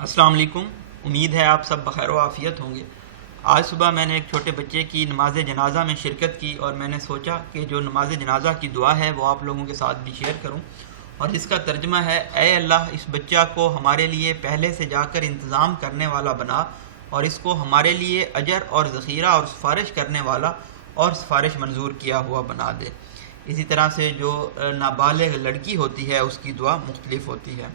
السلام علیکم. امید ہے آپ سب بخیر و عافیت ہوں گے. آج صبح میں نے ایک چھوٹے بچے کی نماز جنازہ میں شرکت کی اور میں نے سوچا کہ جو نماز جنازہ کی دعا ہے وہ آپ لوگوں کے ساتھ بھی شیئر کروں، اور اس کا ترجمہ ہے: اے اللہ، اس بچہ کو ہمارے لیے پہلے سے جا کر انتظام کرنے والا بنا اور اس کو ہمارے لیے اجر اور ذخیرہ اور سفارش کرنے والا اور سفارش منظور کیا ہوا بنا دے. اسی طرح سے جو نابالغ لڑکی ہوتی ہے اس کی دعا مختلف ہوتی ہے.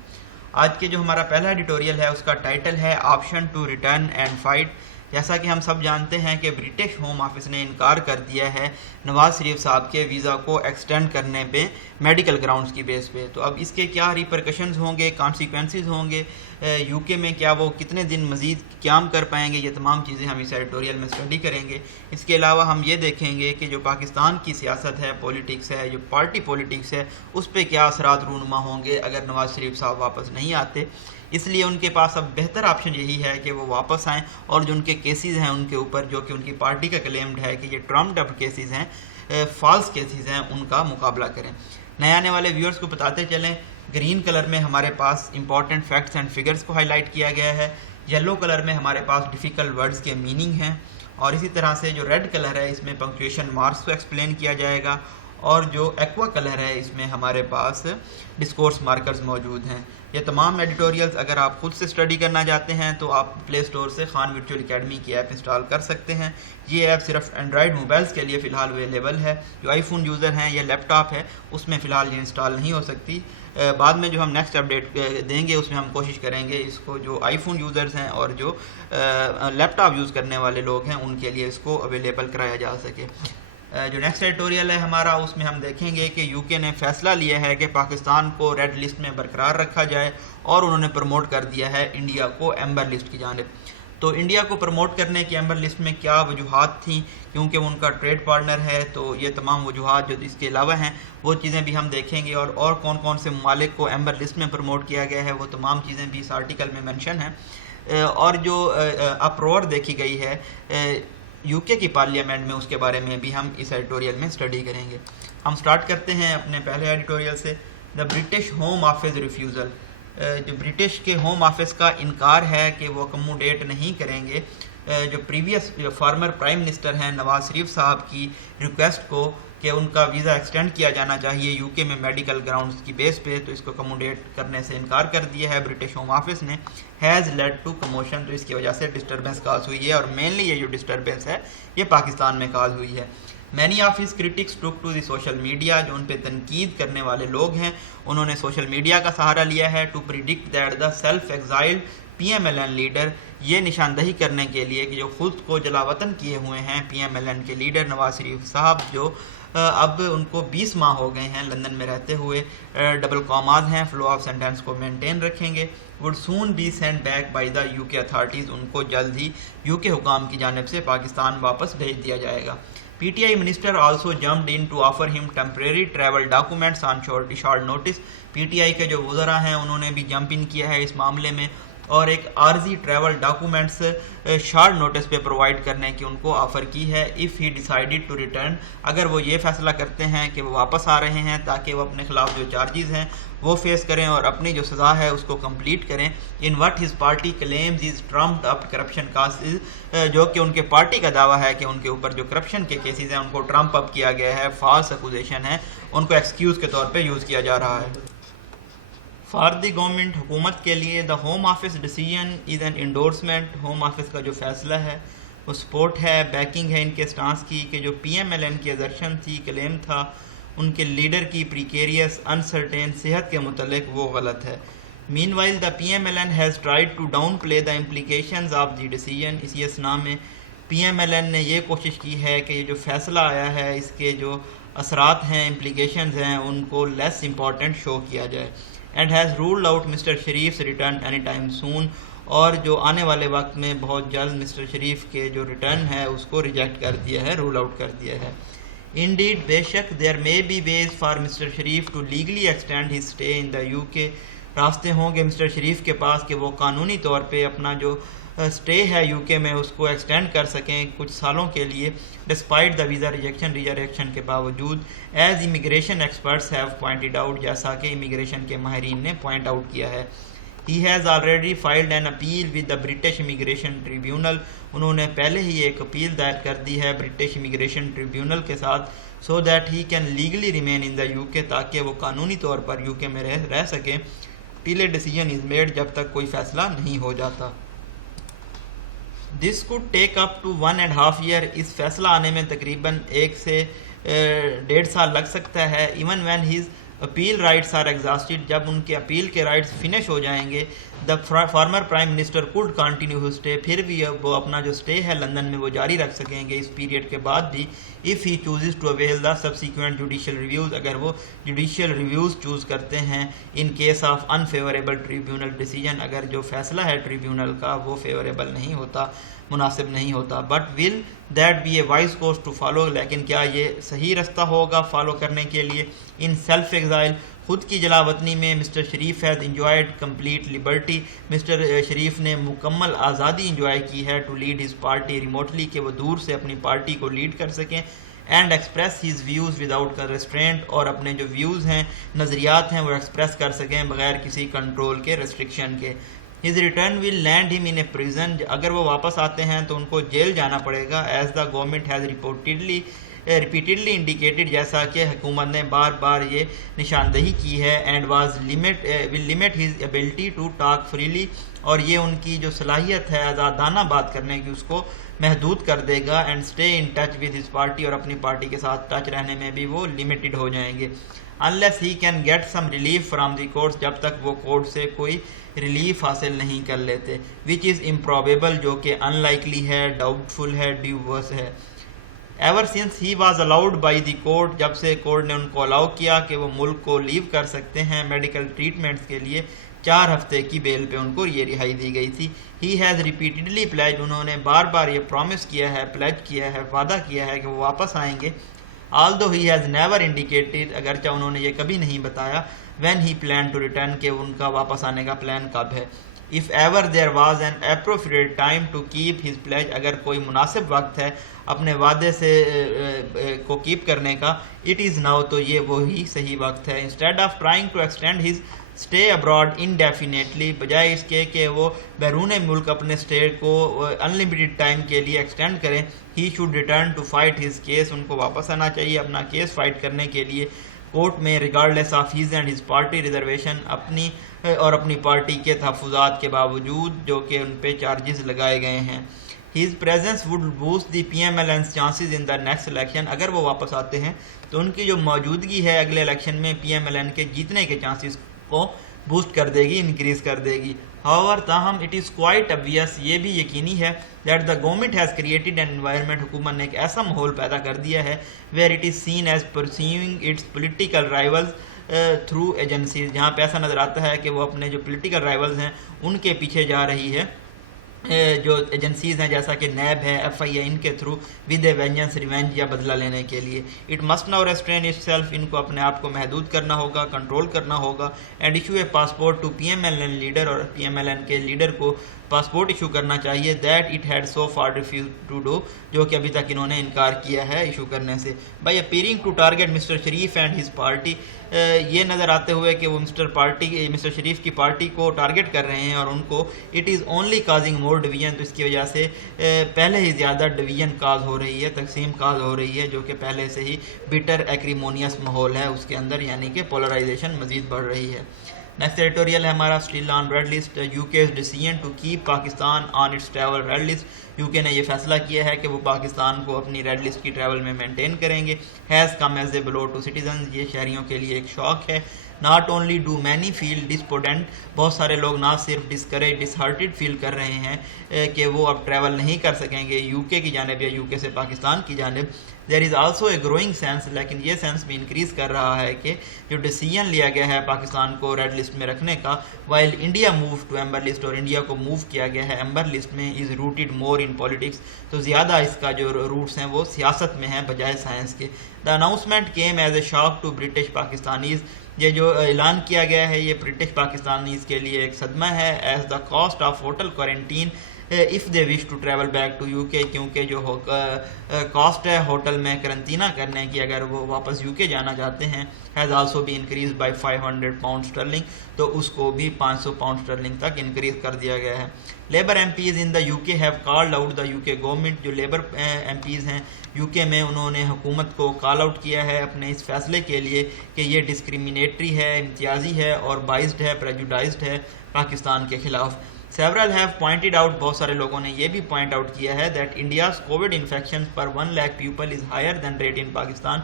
آج کے جو ہمارا پہلا ایڈیٹوریل ہے اس کا ٹائٹل ہے option to return and fight. جیسا کہ ہم سب جانتے ہیں کہ برٹش ہوم آفس نے انکار کر دیا ہے نواز شریف صاحب کے ویزا کو ایکسٹینڈ کرنے پہ میڈیکل گراؤنڈز کی بیس پہ. تو اب اس کے کیا ریپرکشنز ہوں گے، کانسیکوینسز ہوں گے، یو کے میں کیا وہ کتنے دن مزید قیام کر پائیں گے، یہ تمام چیزیں ہم اس ایڈیٹوریل میں اسٹڈی کریں گے. اس کے علاوہ ہم یہ دیکھیں گے کہ جو پاکستان کی سیاست ہے، پولیٹکس ہے، جو پارٹی پولیٹکس ہے، اس پہ کیا اثرات رونما ہوں گے اگر نواز شریف صاحب واپس نہیں آتے. اس لیے ان کے پاس اب بہتر آپشن یہی ہے کہ وہ واپس آئیں اور جو ان کے کیسز ہیں ان کے اوپر، جو کہ ان کی پارٹی کا کلیمڈ ہے کہ یہ ٹرمپڈ اپ کیسز ہیں، فالس کیسز ہیں، ان کا مقابلہ کریں. نئے آنے والے ویورز کو بتاتے چلیں، گرین کلر میں ہمارے پاس امپورٹنٹ فیکٹس اینڈ فگرز کو ہائی لائٹ کیا گیا ہے، یلو کلر میں ہمارے پاس ڈیفیکلٹ ورڈز کے میننگ ہیں، اور اسی طرح سے جو ریڈ کلر ہے اس میں پنکچویشن مارکس کو ایکسپلین کیا جائے گا، اور جو ایکوا کلر ہے اس میں ہمارے پاس ڈسکورس مارکرز موجود ہیں. یہ تمام ایڈیٹوریلز اگر آپ خود سے اسٹڈی کرنا چاہتے ہیں تو آپ پلے اسٹور سے خان ورچوئل اکیڈمی کی ایپ انسٹال کر سکتے ہیں. یہ ایپ صرف اینڈرائڈ موبائلز کے لیے فی الحال اویلیبل ہے. جو آئی فون یوزر ہیں یا لیپ ٹاپ ہے اس میں فی الحال یہ انسٹال نہیں ہو سکتی. بعد میں جو ہم نیکسٹ اپڈیٹ دیں گے اس میں ہم کوشش کریں گے اس کو جو آئی فون یوزرز ہیں اور جو لیپ ٹاپ یوز کرنے والے لوگ ہیں ان کے لیے اس کو اویلیبل کرایا جا سکے. جو نیکسٹ ایڈیٹوریل ہے ہمارا اس میں ہم دیکھیں گے کہ یو کے نے فیصلہ لیا ہے کہ پاکستان کو ریڈ لسٹ میں برقرار رکھا جائے اور انہوں نے پروموٹ کر دیا ہے انڈیا کو ایمبر لسٹ کی جانب. تو انڈیا کو پروموٹ کرنے کی ایمبر لسٹ میں کیا وجوہات تھیں، کیونکہ وہ ان کا ٹریڈ پارٹنر ہے، تو یہ تمام وجوہات جو اس کے علاوہ ہیں وہ چیزیں بھی ہم دیکھیں گے، اور کون کون سے ممالک کو ایمبر لسٹ میں پروموٹ کیا گیا ہے وہ تمام چیزیں بھی اس آرٹیکل میں مینشن ہیں. اور جو اپروور دیکھی گئی ہے یو کے کی پارلیمنٹ میں اس کے بارے میں بھی ہم اس ایڈیٹوریل میں اسٹڈی کریں گے. ہم سٹارٹ کرتے ہیں اپنے پہلے ایڈیٹوریل سے، the British home office refusal. جو برٹش کے ہوم آفس کا انکار ہے کہ وہ اکموڈیٹ نہیں کریں گے جو پریویس فارمر پرائم منسٹر ہیں نواز شریف صاحب کی ریکویسٹ کو کہ ان کا ویزا ایکسٹینڈ کیا جانا چاہیے یو کے میں میڈیکل گراؤنڈز کی بیس پہ، تو اس کو اکموڈیٹ کرنے سے انکار کر دیا ہے برٹش ہوم آفس نے. ہیز لیڈ ٹو کموشن، تو اس کی وجہ سے ڈسٹربنس کاز ہوئی ہے، اور مینلی یہ جو ڈسٹربنس ہے یہ پاکستان میں کاز ہوئی ہے. Many of his critics took to the social media, جو ان پہ تنقید کرنے والے لوگ ہیں انہوں نے سوشل میڈیا کا سہارا لیا ہے to predict that the self exiled P M L N leader, یہ نشاندہی کرنے کے لیے کہ جو خود کو جلاوطن کیے ہوئے ہیں پی ایم ایل این کے لیڈر نواز شریف صاحب، جو اب ان کو 20 ماہ ہو گئے ہیں لندن میں رہتے ہوئے، ڈبل کاماز ہیں، فلو آف سینٹینس کو مینٹین رکھیں گے، would soon be sent back by the UK authorities، ان کو جلد ہی یو کے حکام کی جانب سے پاکستان واپس بھیج دیا جائے گا. P T I minister also jumped in to offer them temporary travel documents on short notice. P T I کے جو وزراء ہیں انہوں نے بھی جمپ ان کیا ہے اس معاملے میں، اور ایک عارضی ٹریول ڈاکومنٹس شارٹ نوٹس پہ پرووائڈ کرنے کی ان کو آفر کی ہے if he decided to return, اگر وہ یہ فیصلہ کرتے ہیں کہ وہ واپس آ رہے ہیں تاکہ وہ اپنے خلاف جو چارجز ہیں وہ فیس کریں اور اپنی جو سزا ہے اس کو کمپلیٹ کریں. In what his party claims is trumped up corruption cases, جو کہ ان کے پارٹی کا دعویٰ ہے کہ ان کے اوپر جو کرپشن کے کیسز ہیں ان کو ٹرمپ اپ کیا گیا ہے، فالس اکوزیشن ہے، ان کو ایکسکیوز کے طور پہ یوز کیا جا رہا ہے. فار دی گورنمنٹ، حکومت کے لیے، the home office decision is an endorsement, home office کا جو فیصلہ ہے وہ سپورٹ ہے، بیکنگ ہے ان کے سٹانس کی کہ جو پی ایم ایل این کی ازرشن تھی، کلیم تھا ان کے لیڈر کی پریکیریس انسرٹین صحت کے متعلق، وہ غلط ہے. Meanwhile the P M L N has tried to downplay the implications of the decision. اسی اسنا میں پی ایم ایل این نے یہ کوشش کی ہے کہ یہ جو فیصلہ آیا ہے اس کے جو اثرات ہیں، امپلیکیشنز ہیں، ان کو لیس امپورٹنٹ شو کیا جائے. And has ruled out Mr Sharif return any time soon, اور جو آنے والے وقت میں بہت جلد مسٹر شریف کے جو ریٹرن ہے اس کو ریجیکٹ کر دیا ہے، رول آؤٹ کر دیا ہے. انڈیڈ، بے شک، there may be ways for Mr Sharif to legally extend his stay in the U K, راستے ہوں گے مسٹر شریف کے پاس کہ وہ قانونی طور پہ اپنا جو اسٹے ہے یو کے میں اس کو ایکسٹینڈ کر سکیں کچھ سالوں کے لیے، ڈسپائٹ دا ویزا ریجیکشن کے باوجود، as immigration experts have pointed out, جیسا کہ امیگریشن کے ماہرین نے پوائنٹ آؤٹ کیا ہے. He has already filed an appeal with the British Immigration Tribunal. انہوں نے پہلے ہی ایک اپیل دائر کر دی ہے برٹش امیگریشن ٹریبیونل کے ساتھ so that he can legally remain in the UK, تاکہ وہ قانونی طور پر UK میں رہ سکیں till a decision is made, جب تک کوئی فیصلہ نہیں ہو جاتا. This could take up to 1.5 years. اس فیصلہ آنے میں تقریباً 1 سے 1.5 سال لگ سکتا ہے. Even when his appeal rights are exhausted, جب ان کے اپیل کے رائٹس فنش ہو جائیں گے, the former prime minister could continue his stay, پھر بھی وہ اپنا جو اسٹے ہے لندن میں وہ جاری رکھ سکیں گے اس پیریڈ کے بعد بھی, if he chooses to avail the subsequent judicial reviews, اگر وہ جوڈیشل ریویوز چوز کرتے ہیں in case of unfavorable tribunal decision, اگر جو فیصلہ ہے ٹریبیونل کا وہ فیوریبل نہیں ہوتا, مناسب نہیں ہوتا. But will that be a wise course to follow, لیکن کیا یہ صحیح رستہ ہوگا فالو کرنے کے لیے. In self exile, خود کی جلا وطنی میں Mr Sharif has enjoyed complete liberty, Mr Sharif نے مکمل آزادی انجوائے کی ہے to lead his party remotely, کہ وہ دور سے اپنی پارٹی کو لیڈ کر سکیں, and express his views without restraint, اور اپنے جو ویوز ہیں نظریات ہیں وہ ایکسپریس کر سکیں بغیر کسی کنٹرول کے ریسٹرکشن کے. His return will land him in a prison, اگر وہ واپس آتے ہیں تو ان کو جیل جانا پڑے گا, as the government has repeatedly indicated, جیسا کہ حکومت نے بار بار یہ نشاندہی کی ہے, and will limit his ability to talk freely, اور یہ ان کی جو صلاحیت ہے آزادانہ بات کرنے کی اس کو محدود کر دے گا, and stay in touch with his party, اور اپنی پارٹی کے ساتھ ٹچ رہنے میں بھی وہ لمیٹڈ ہو جائیں گے, unless he can get some relief from the courts, جب تک وہ کورٹ سے کوئی ریلیف حاصل نہیں کر لیتے, which is improbable, جو کہ unlikely ہے, doubtful ہے, dubious ہے. Ever since he was allowed by the court, جب سے کورٹ نے ان کو الاؤ کیا کہ وہ ملک کو لیو کر سکتے ہیں میڈیکل ٹریٹمنٹس کے لیے, 4 ہفتے کی بیل پہ ان کو یہ رہائی دی گئی تھی. He has repeatedly pledged, انہوں نے بار بار یہ پرومس کیا ہے, پلیج کیا ہے, وعدہ کیا ہے کہ وہ واپس آئیں گے, although he has never indicated, اگرچہ انہوں نے یہ کبھی نہیں بتایا, when he planned to return, کہ ان کا واپس آنے کا پلان کب ہے. If ever there was an appropriate time to keep his pledge, اگر کوئی مناسب وقت ہے اپنے وعدے سے کو کیپ کرنے کا, it is now, تو یہ وہی صحیح وقت ہے. Instead of trying to extend his stay abroad indefinitely, بجائے اس کے کہ وہ بیرون ملک اپنے اسٹے کو unlimited ٹائم کے لیے ایکسٹینڈ کریں, he should return to fight his case, ان کو واپس آنا چاہیے اپنا کیس فائٹ کرنے کے لیے کورٹ میں, regardless of his and his party reservation, اپنی اور اپنی پارٹی کے تحفظات کے باوجود جو کہ ان پہ چارجز لگائے گئے ہیں. His presence would boost the PMLN's chances in the next election, اگر وہ واپس آتے ہیں تو ان کی جو موجودگی ہے اگلے الیکشن میں PMLN کے جیتنے کے چانسز کو بوسٹ کر دے گی, انکریز کر دے گی. However, تاہم it is quite obvious, یہ بھی یقینی ہے, that the government has created an environment, حکومت نے ایک ایسا ماحول پیدا کر دیا ہے, where it is seen as pursuing its political rivals through agencies, جہاں پہ ایسا نظر آتا ہے کہ وہ اپنے جو پولیٹیکل رائیولز ہیں ان کے پیچھے جا رہی ہے, جو ایجنسیز ہیں جیسا کہ نیب ہے, FI ہے, ان کے through with a vengeance, revenge یا بدلہ لینے کے لیے. It must now restrain itself, ان کو اپنے آپ کو محدود کرنا ہوگا, کنٹرول کرنا ہوگا, and issue a passport to PMLN leader, اور PMLN کے لیڈر کو پاسپورٹ ایشو کرنا چاہیے, that it had so far refused to do, جو کہ ابھی تک انہوں نے انکار کیا ہے ایشو کرنے سے. By appearing to target Mister Sharif and his party, یہ نظر آتے ہوئے کہ وہ مسٹر شریف کی پارٹی کو ٹارگیٹ کر رہے ہیں اور ان کو, it is only causing more division, تو اس کی وجہ سے پہلے ہی زیادہ ڈویژن کاز ہو رہی ہے, تقسیم کاز ہو رہی ہے, جو کہ پہلے سے ہی بٹر ایکریمونیس ماحول ہے اس کے اندر, یعنی کہ پولرائزیشن مزید بڑھ رہی ہے. نیکسٹ ایڈیٹوریل ہے ہمارا still on red list, UK decision to keep Pakistan on its travel red list, UK نے یہ فیصلہ کیا ہے کہ وہ پاکستان کو اپنی ریڈ لسٹ کی ٹریول میں مینٹین کریں گے. Has come as a blow to citizens, یہ شہریوں کے لیے ایک شوق ہے. Not only do many feel despondent, بہت سارے لوگ نہ صرف ڈسکریج ڈسہارٹیڈ فیل کر رہے ہیں کہ وہ اب ٹریول نہیں کر سکیں گے UK کی جانب یا UK سے پاکستان کی جانب. There is also a growing sense, لیکن یہ سینس بھی انکریز کر رہا ہے کہ جو ڈیسیژن لیا گیا ہے پاکستان کو ریڈ لسٹ میں رکھنے کا, while India move to amber list, اور انڈیا کو موو کیا گیا ہے ایمبر لسٹ میں, از روٹیڈ مور ان پالیٹکس, تو زیادہ اس کا جو روٹس ہیں وہ سیاست میں ہیں بجائے سائنس کے. The announcement came as a shock to British Pakistanis, یہ جو اعلان کیا گیا ہے یہ برٹش پاکستانیز کے لیے ایک صدمہ ہے. As the cost of hotel quarantine if they wish to travel back to UK, کیونکہ جو کاسٹ ہے ہوٹل میں کرنٹینہ کرنے کی اگر وہ واپس UK جانا چاہتے ہیں has also been increased by 500 pounds sterling, تو اس کو بھی 500 pounds sterling تک انکریز کر دیا گیا ہے. Labour MPs in the UK have called out the UK government, جو لیبر MPs ہیں UK میں انہوں نے حکومت کو کال آؤٹ کیا ہے اپنے اس فیصلے کے لیے کہ یہ ڈسکریمنیٹری ہے, امتیازی ہے اور بائسڈ ہے, پریجوڈائزڈ ہے پاکستان کے خلاف. Several have pointed out, بہت سارے لوگوں نے یہ بھی پوائنٹ آؤٹ کیا ہے that India's COVID infections per 1 lakh people is higher than rate in Pakistan.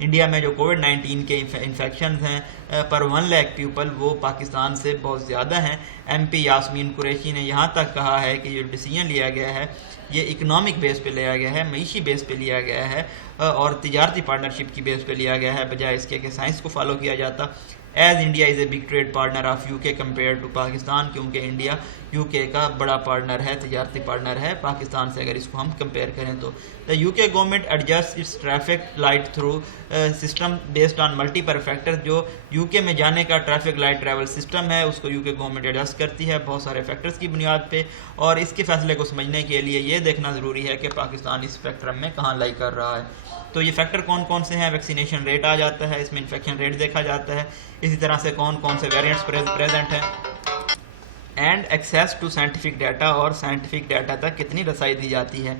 India میں جو کووڈ-19 کے انفیکشنز ہیں پر 1 لاکھ پیپل وہ پاکستان سے بہت زیادہ ہیں. MP یاسمین قریشی نے یہاں تک کہا ہے کہ جو ڈیسیژن لیا گیا ہے یہ اکنامک بیس پہ لیا گیا ہے, معیشی بیس پہ لیا گیا ہے اور تجارتی پارٹنرشپ کی بیس پہ لیا گیا ہے بجائے اس کے کہ سائنس کو فالو کیا جاتا. As India is a big trade partner of UK compare to Pakistan, کیونکہ انڈیا UK کا بڑا پارٹنر ہے, تجارتی پارٹنر ہے پاکستان سے اگر اس کو ہم کمپیئر کریں تو. The UK government adjusts its traffic light through system based on multiple factors. جو UK میں جانے کا ٹریفک لائٹ ٹریول سسٹم ہے اس کو UK گورنمنٹ ایڈجسٹ کرتی ہے بہت سارے فیکٹرز کی بنیاد پہ, اور اس کے فیصلے کو سمجھنے کے لیے یہ دیکھنا ضروری ہے کہ پاکستان اس اسپیکٹرم میں کہاں لائی کر رہا ہے. تو یہ فیکٹر کون کون سے ہیں؟ ویکسینیشن ریٹ آ جاتا ہے, اس میں انفیکشن ریٹ دیکھا جاتا ہے, اسی طرح سے کون کون سے ویریئنٹس پریزنٹ ہیں, and access to scientific data, اور سائنٹیفک ڈیٹا تک کتنی رسائی دی جاتی ہے.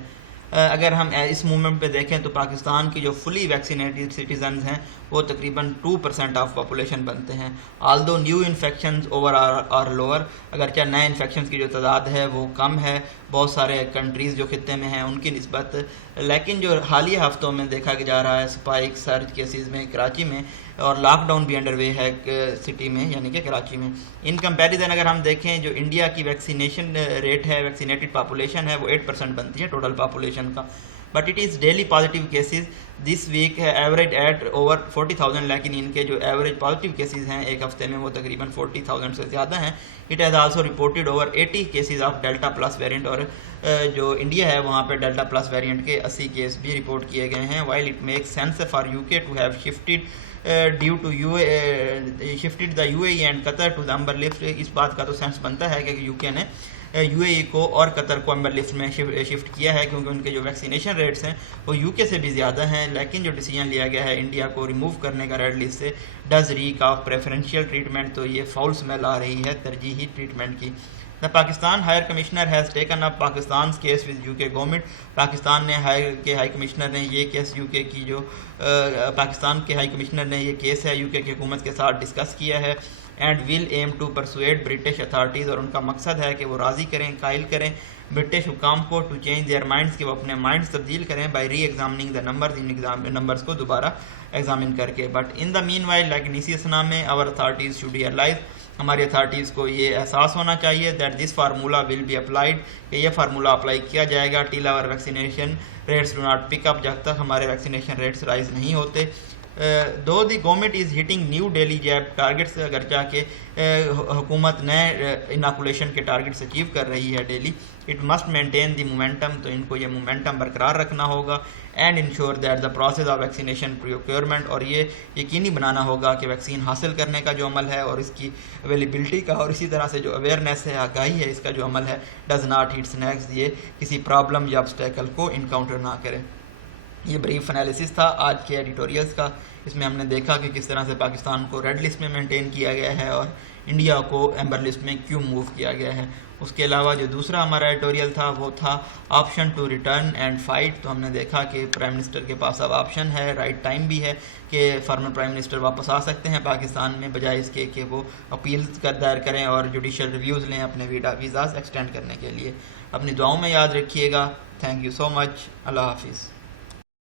اگر ہم اس موومنٹ پہ دیکھیں تو پاکستان کی جو فلی ویکسینیٹڈ سٹیزنز ہیں وہ تقریباً 2% آف پاپولیشن بنتے ہیں. Although new infections overall lower, اگرچہ نئے انفیکشنز کی جو تعداد ہے وہ کم ہے بہت سارے کنٹریز جو خطے میں ہیں ان کی نسبت, لیکن جو حالیہ ہفتوں میں دیکھا جا رہا ہے اسپائک سرج کیسز میں کراچی میں, اور لاک ڈاؤن بھی انڈر وے ہے سٹی میں یعنی کہ کراچی میں. ان کمپیریزن اگر ہم دیکھیں جو انڈیا کی ویکسینیشن ریٹ ہے, ویکسینیٹڈ پاپولیشن ہے وہ 8% بنتی ہے ٹوٹل پاپولیشن کا, but it is daily positive cases this week ہے ایوریج ایٹ اوور 40,000, لیکن ان کے جو ایوریج پازیٹیو کیسز ہیں ایک ہفتے میں وہ تقریباً 40,000 سے زیادہ ہیں. It has also reported over 80 cases of delta plus variant, اور جو انڈیا ہے وہاں پہ ڈیلٹا پلس ویریئنٹ کے 80 کیس بھی رپورٹ کیے گئے ہیں. While it make sense for UK to have due to shifted the UAE and Qatar to the amber list, اس بات کا تو سینس بنتا ہے کہ UK نے UAE کو اور قطر کو امبر لفٹ میں شفٹ کیا ہے کیونکہ ان کے جو ویکسینیشن ریٹس ہیں وہ UK سے بھی زیادہ ہیں, لیکن جو ڈیسیژن لیا گیا ہے انڈیا کو ریموو کرنے کا ریڈ لسٹ سے does rack of preferential treatment, تو یہ فاؤل سمیل آ رہی ہے ترجیحی ٹریٹمنٹ کی. The Pakistan Higher Commissioner has taken up Pakistan's case with UK government. Pakistan نے ہائی کمشنر نے یہ کیس UK کی جو پاکستان کے ہائی کمشنر نے یہ کیس ہے UK کی حکومت کے ساتھ ڈسکس کیا ہے, and will aim to persuade British authorities, اور ان کا مقصد ہے کہ وہ راضی کریں, قائل کریں برٹش حکام کو ٹو چینج دیئر مائنڈس, کہ وہ اپنے مائنڈس تبدیل کریں by re examining the numbers, ان نمبرز کو دوبارہ ایگزامن کر کے. But in the main while لیکن اسی اسنا میں آور اتھارٹیز شوڈ ریئلائز, ہماری اتھارٹیز کو یہ احساس ہونا چاہیے that this formula will be applied, کہ یہ فارمولا اپلائی کیا جائے گا till our vaccination rates do not pick up, جب تک ہمارے ویکسینیشن ریٹس رائز نہیں ہوتے. Though the government is hitting new daily jab targets, اگرچہ کہ حکومت نئے اناکولیشن کے ٹارگیٹس اچیو کر رہی ہے daily, it must maintain the momentum, تو ان کو یہ مومنٹم برقرار رکھنا ہوگا, and ensure that the process of vaccination procurement, اور یہ یقینی بنانا ہوگا کہ ویکسین حاصل کرنے کا جو عمل ہے اور اس کی اویلیبلٹی کا, اور اسی طرح سے جو اویئرنیس ہے, آگاہی ہے, اس کا جو عمل ہے ڈز ناٹ ہٹ سنیکس, یہ کسی پرابلم یا آبسٹیکل کو انکاؤنٹر نہ کرے. یہ بریف انالیسس تھا آج کے ایڈیٹوریلز کا, اس میں ہم نے دیکھا کہ کس طرح سے پاکستان کو ریڈ لسٹ میں مینٹین کیا گیا ہے اور انڈیا کو ایمبر لسٹ میں کیوں موو کیا گیا ہے. اس کے علاوہ جو دوسرا ہمارا ایڈیٹوریل تھا وہ تھا option to return and fight, تو ہم نے دیکھا کہ پرائم منسٹر کے پاس اب آپشن ہے, رائٹ ٹائم بھی ہے کہ فارمر پرائم منسٹر واپس آ سکتے ہیں پاکستان میں, بجائے اس کے کہ وہ اپیلز دائر کریں اور جوڈیشل ریویوز لیں اپنے ویزاز ایکسٹینڈ کرنے کے لیے. اپنی دعاؤں میں یاد رکھیے گا. تھینک یو سو مچ. اللہ حافظ.